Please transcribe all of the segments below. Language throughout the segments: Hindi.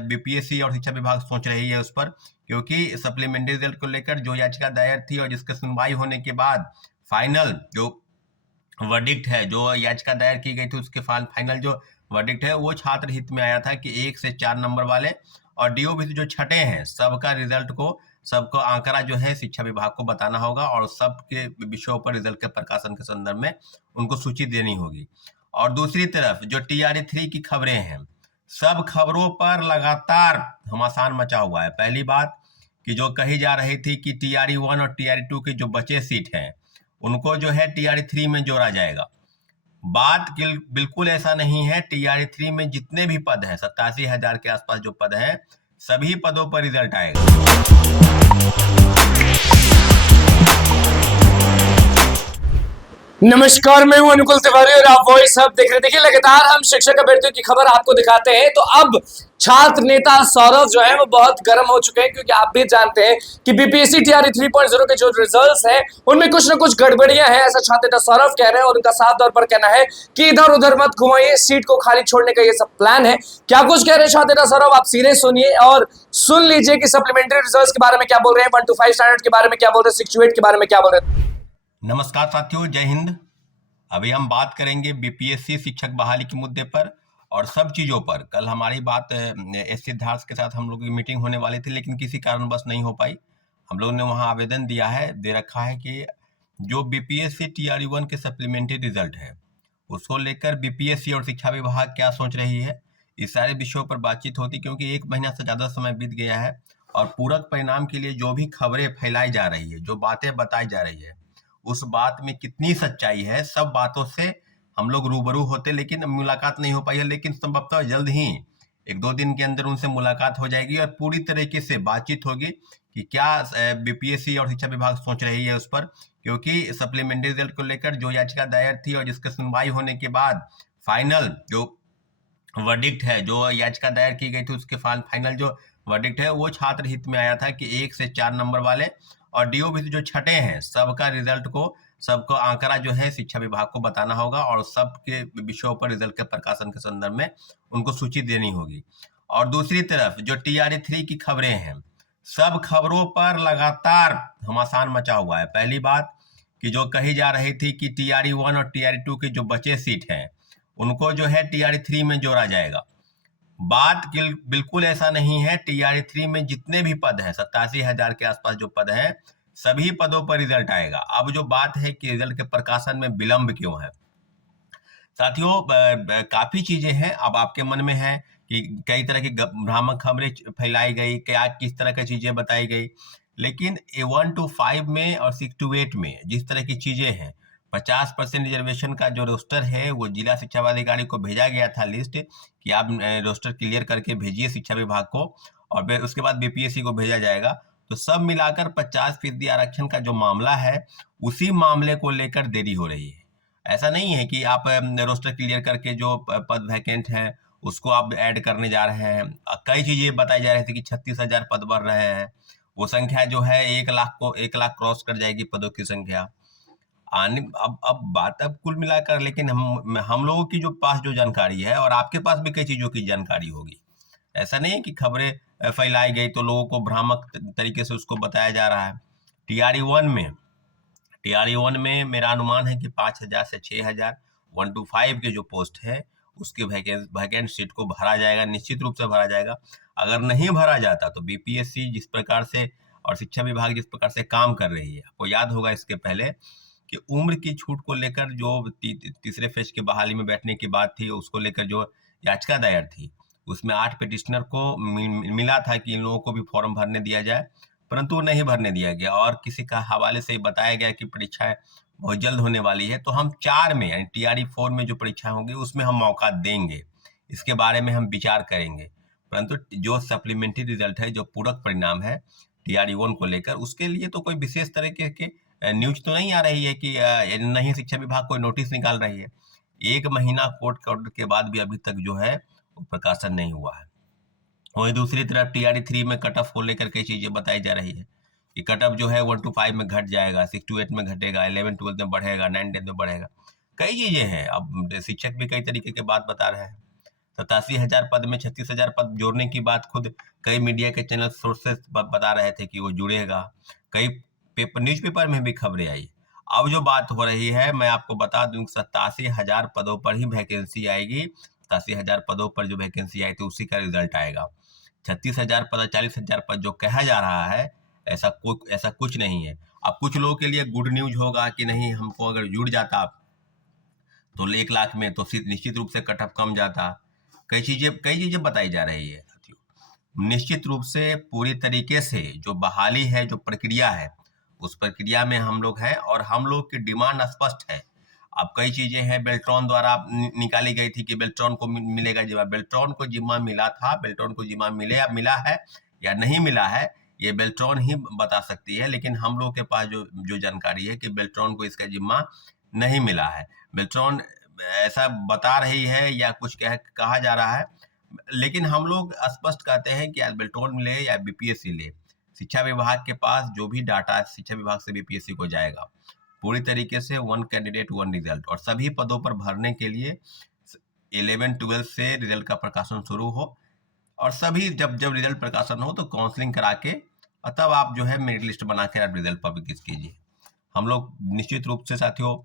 बीपीएससी और शिक्षा विभाग सोच रही है उस पर, क्योंकि सप्लीमेंट्री रिजल्ट को लेकर जो याचिका दायर थी और जिसकी सुनवाई होने के बाद फाइनल जो वर्डिक्ट है, जो याचिका दायर की गई थी उसके फाइनल जो वर्डिक्ट है वो छात्र हित में आया था कि 1 से 4 नंबर वाले और डीओबीसी जो छठे हैं सबका रिजल्ट को सबको आंकड़ा जो है शिक्षा विभाग को बताना होगा और सबके विषयों पर रिजल्ट के प्रकाशन के संदर्भ में उनको सूची देनी होगी। और दूसरी तरफ जो टीआरई 3 की खबरें हैं, सब खबरों पर लगातार घमासान मचा हुआ है। पहली बात कि जो कही जा रही थी कि टीआरई 1 और टीआरई 2 के जो बचे सीट हैं उनको जो है टीआरई 3 में जोड़ा जाएगा। बात बिल्कुल ऐसा नहीं है। टीआरई 3 में जितने भी पद हैं 87,000 के आसपास जो पद हैं सभी पदों पर रिजल्ट आएगा। नमस्कार, मैं हूं अनुकुल तिवारी और आप वॉइस हब देख रहे हैं। देखिए, लगातार हम शिक्षक अभ्यर्थियों की खबर आपको दिखाते हैं, तो अब छात्र नेता सौरभ जो है वो बहुत गर्म हो चुके हैं, क्योंकि आप भी जानते हैं कि बीपीएससी टीआरई 3.0 के जो रिजल्ट्स हैं उनमें कुछ ना कुछ गड़बड़ियां हैं, ऐसा छात्र नेता सौरभ कह रहे हैं। और उनका साफ तौर पर कहना है कि इधर उधर मत घुमाइए, सीट को खाली छोड़ने का ये सब प्लान है। क्या कुछ कह रहे हैं छात्र नेता सौरभ, आप सीधे सुनिए और सुन लीजिए कि सप्लीमेंट्री रिजल्ट के बारे में क्या बोल रहे हैं, 1 to 5 स्टैंडर्ड के बारे में क्या बोल रहे हैं, 6 to 8 के बारे में क्या बोल रहे हैं। नमस्कार साथियों, जय हिंद। अभी हम बात करेंगे बीपीएससी शिक्षक बहाली के मुद्दे पर और सब चीज़ों पर। कल हमारी बात एस सिद्धार्थ के साथ हम लोग की मीटिंग होने वाली थी, लेकिन किसी कारणवश नहीं हो पाई। हम लोग ने वहाँ आवेदन दे रखा है कि जो बीपीएससी टीआरई 1 के सप्लीमेंट्री रिजल्ट है उसको लेकर बीपीएससी और शिक्षा विभाग क्या सोच रही है, इस सारे विषयों पर बातचीत होती, क्योंकि 1 महीना से ज़्यादा समय बीत गया है और पूरक परिणाम के लिए जो भी खबरें फैलाई जा रही है, जो बातें बताई जा रही है, उस बात में कितनी सच्चाई है, सब बातों से हम लोग रूबरू होते, लेकिन मुलाकात नहीं हो पाई है। लेकिन संभवतः जल्द ही 1-2 दिन के अंदर उनसे मुलाकात हो जाएगी और पूरी तरीके से बातचीत होगी कि क्या बीपीएससी और शिक्षा विभाग सोच रही है उस पर, क्योंकि सप्लीमेंट्री रिजल्ट को लेकर जो याचिका दायर थी और जिसकी सुनवाई होने के बाद फाइनल जो वर्डिक्ट है, जो याचिका दायर की गई थी उसके फाइनल जो वर्डिक्ट है वो छात्र हित में आया था कि 1 से 4 नंबर वाले और डीओबीसी जो छठे हैं सबका रिजल्ट को सबको आंकड़ा जो है शिक्षा विभाग को बताना होगा और सबके विषयों पर रिजल्ट के प्रकाशन के संदर्भ में उनको सूची देनी होगी। और दूसरी तरफ जो टीआरई 3 की खबरें हैं, सब खबरों पर लगातार घमासान मचा हुआ है। पहली बात कि जो कही जा रही थी कि टीआरई 1 और टीआरई 2 के जो बचे सीट हैं उनको जो है टीआरई 3 में जोड़ा जाएगा। बात बिल्कुल ऐसा नहीं है। टीआरई 3 में जितने भी पद हैं 87,000 के आसपास जो पद हैं सभी पदों पर रिजल्ट आएगा। अब जो बात है कि रिजल्ट के प्रकाशन में विलंब क्यों है, साथियों काफी चीजें हैं। अब आपके मन में है कि कई तरह की भ्रामक खबरें फैलाई गई, क्या किस तरह की चीजें बताई गई, लेकिन 1 to 5 में और 6 to 8 में जिस तरह की चीजें हैं, 50% रिजर्वेशन का जो रोस्टर है वो जिला शिक्षा पदाधिकारी को भेजा गया था लिस्ट कि आप रोस्टर क्लियर करके भेजिए शिक्षा विभाग को और उसके बाद बीपीएससी को भेजा जाएगा। तो सब मिलाकर 50% आरक्षण का जो मामला है उसी मामले को लेकर देरी हो रही है। ऐसा नहीं है कि आप रोस्टर क्लियर करके जो पद वैकेंट हैं उसको आप ऐड करने जा रहे हैं। कई चीजें बताई जा रही थी कि 36,000 पद बढ़ रहे हैं, वो संख्या जो है 1 लाख क्रॉस कर जाएगी पदों की संख्या आने। अब बात अब कुल मिलाकर, लेकिन हम लोगों की जो पास जो जानकारी है और आपके पास भी कई चीजों की जानकारी होगी। ऐसा नहीं है कि खबरें फैलाई गई तो लोगों को भ्रामक तरीके से उसको बताया जा रहा है। टीआरई 1 में मेरा अनुमान है कि 5,000 से 6,000 1 to 5 के जो पोस्ट है उसके वैकेंट सीट को भरा जाएगा, निश्चित रूप से भरा जाएगा। अगर नहीं भरा जाता तो बीपीएससी जिस प्रकार से और शिक्षा विभाग जिस प्रकार से काम कर रही है, आपको याद होगा इसके पहले कि उम्र की छूट को लेकर जो तीसरे फेज की बहाली में बैठने की बात थी उसको लेकर जो याचिका दायर थी उसमें 8 पिटिशनर को मिला था कि इन लोगों को भी फॉर्म भरने दिया जाए, परंतु नहीं भरने दिया गया और किसी का हवाले से बताया गया कि परीक्षाएं बहुत जल्द होने वाली है, तो हम 4 में यानी टीआरई 4 में जो परीक्षा होंगी उसमें हम मौका देंगे, इसके बारे में हम विचार करेंगे। परंतु जो सप्लीमेंट्री रिजल्ट है, जो पूरक परिणाम है टीआरई 1 को लेकर, उसके लिए तो कोई विशेष तरीके के न्यूज तो नहीं आ रही है कि नहीं शिक्षा विभाग कोई नोटिस निकाल रही है। 1 महीना कोर्ट के ऑर्डर के बाद भी अभी तक जो है वो प्रकाशन नहीं हुआ है। वहीं दूसरी तरफ टीआरई 3 में कट ऑफ को लेकर कई चीजें बताई जा रही है कि कट ऑफ जो है 1 to 5 में घट जाएगा, 6 to 8 में घटेगा, 11-12 में बढ़ेगा, 9-10 में बढ़ेगा, कई चीजें हैं। अब शिक्षक भी कई तरीके की बात बता रहे हैं। 87,000 पद में 36,000 पद जोड़ने की बात खुद कई मीडिया के चैनल सोर्सेस बता रहे थे कि वो जुड़ेगा। कई न्यूज़पेपर में भी खबरें आई। अब जो बात हो रही है, मैं आपको बता दूं, 87,000 पदों पर ही वैकेंसी आएगी। 87,000 पदों पर जो वैकेंसी आई थी उसी का रिजल्ट आएगा। 36,000 पद, 40,000 पद जो कहा जा रहा है, ऐसा कुछ नहीं है। अब कुछ लोगों के लिए गुड न्यूज होगा कि नहीं, हमको अगर जुड़ जाता तो 1 लाख में तो निश्चित रूप से कट ऑफ कम जाता। कई चीजें बताई जा रही है। निश्चित रूप से पूरी तरीके से जो बहाली है, जो प्रक्रिया है, उस प्रक्रिया में हम लोग हैं और हम लोग की डिमांड स्पष्ट है। अब कई चीजें हैं बेल्ट्रॉन द्वारा निकाली गई थी कि बेल्ट्रॉन को मिलेगा जिम्मा। बेल्ट्रॉन को जिम्मा मिला था, बेल्ट्रॉन को जिम्मा मिला है या नहीं मिला है, ये बेल्ट्रॉन ही बता सकती है। लेकिन हम लोग के पास जो जानकारी है कि बेल्ट्रॉन को इसका जिम्मा नहीं मिला है। बेल्ट्रॉन ऐसा बता रही है या कुछ कहा जा रहा है, लेकिन हम लोग स्पष्ट कहते हैं कि बेल्ट्रॉन ले या बीपीएससी ले, शिक्षा विभाग के पास जो भी डाटा है शिक्षा विभाग से बीपीएससी को जाएगा पूरी तरीके से 1 कैंडिडेट 1 रिजल्ट। और सभी पदों पर भरने के लिए 11-12 से रिजल्ट का प्रकाशन शुरू हो और सभी जब रिजल्ट प्रकाशन हो तो काउंसलिंग करा के तब आप जो है मेरिट लिस्ट बना के आप रिजल्ट पब्लिश कीजिए। हम लोग निश्चित रूप से साथियों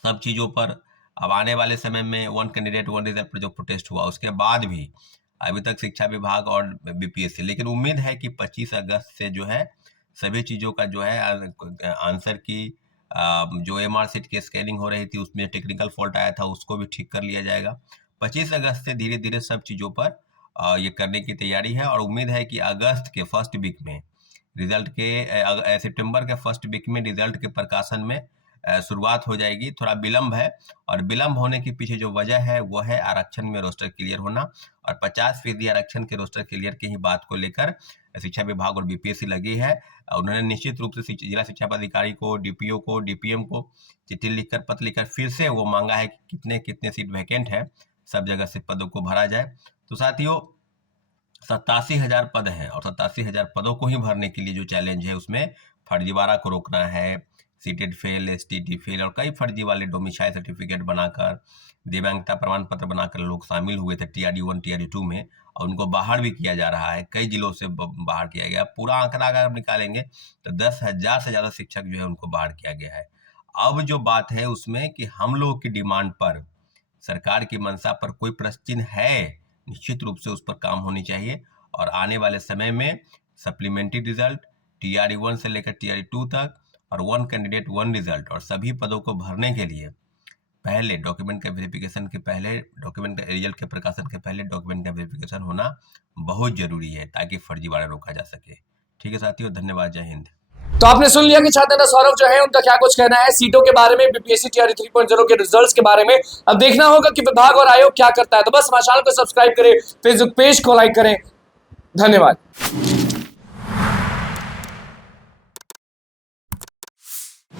सब चीज़ों पर अब आने वाले समय में 1 कैंडिडेट 1 रिजल्ट पर जो प्रोटेस्ट हुआ उसके बाद भी अभी तक शिक्षा विभाग और बीपीएससी, लेकिन उम्मीद है कि 25 अगस्त से जो है सभी चीज़ों का जो है आंसर की जो एमआर सीट की स्कैनिंग हो रही थी उसमें टेक्निकल फॉल्ट आया था उसको भी ठीक कर लिया जाएगा। 25 अगस्त से धीरे धीरे सब चीज़ों पर ये करने की तैयारी है और उम्मीद है कि अगस्त के फर्स्ट वीक में रिजल्ट के सितंबर के फर्स्ट वीक में रिजल्ट के प्रकाशन में शुरुआत हो जाएगी। थोड़ा विलंब है और विलंब होने के पीछे जो वजह है वो है आरक्षण में रोस्टर क्लियर होना और 50% आरक्षण के रोस्टर क्लियर की ही बात को लेकर शिक्षा विभाग और बीपीएससी लगी है। उन्होंने निश्चित रूप से जिला शिक्षा पदाधिकारी को, डीपीओ को, डीपीएम को चिट्ठी लिखकर, पत्र लिखकर फिर से वो मांगा है कि कितने कितने सीट वैकेंट है, सब जगह से पदों को भरा जाए। तो साथियों 87,000 पद हैं और 87,000 पदों को ही भरने के लिए जो चैलेंज है उसमें फर्जीवाड़ा को रोकना है। सीटेड फेल, एसटीटी फेल और कई फर्जी वाले डोमिसाइल सर्टिफिकेट बनाकर, दिव्यांगता प्रमाण पत्र बनाकर लोग शामिल हुए थे टीआरडी 1 टीआरडी 2 में और उनको बाहर भी किया जा रहा है। कई जिलों से बाहर किया गया। पूरा आंकड़ा अगर निकालेंगे तो 10,000 से ज़्यादा शिक्षक जो है उनको बाहर किया गया है। अब जो बात है उसमें कि हम लोग की डिमांड पर, सरकार की मंशा पर कोई प्रश्न चिन्ह है, निश्चित रूप से उस पर काम होनी चाहिए और आने वाले समय में सप्लीमेंट्री रिजल्ट टीआरडी 1 से लेकर टीआरडी 2 तक और 1 कैंडिडेट 1 रिजल्ट और सभी पदों को भरने के लिए पहले डॉक्यूमेंट का वेरिफिकेशन के पहले, डॉक्यूमेंट का रिजल्ट के प्रकाशन के पहले डॉक्यूमेंट का वेरिफिकेशन होना बहुत जरूरी है ताकि फर्जीवाड़ा रोका जा सके। ठीक है साथियों, धन्यवाद, जय हिंद। तो आपने सुन लिया कि छात्र नेता सौरभ जो है उनका क्या कुछ कहना है सीटों के बारे में, बीपीएससी टीआरडी 3.0 के रिजल्ट्स के बारे में। अब देखना होगा कि विभाग और आयोग क्या करता है। तो बस हमारे चैनल को सब्सक्राइब करें, फेसबुक पेज को लाइक करें। धन्यवाद।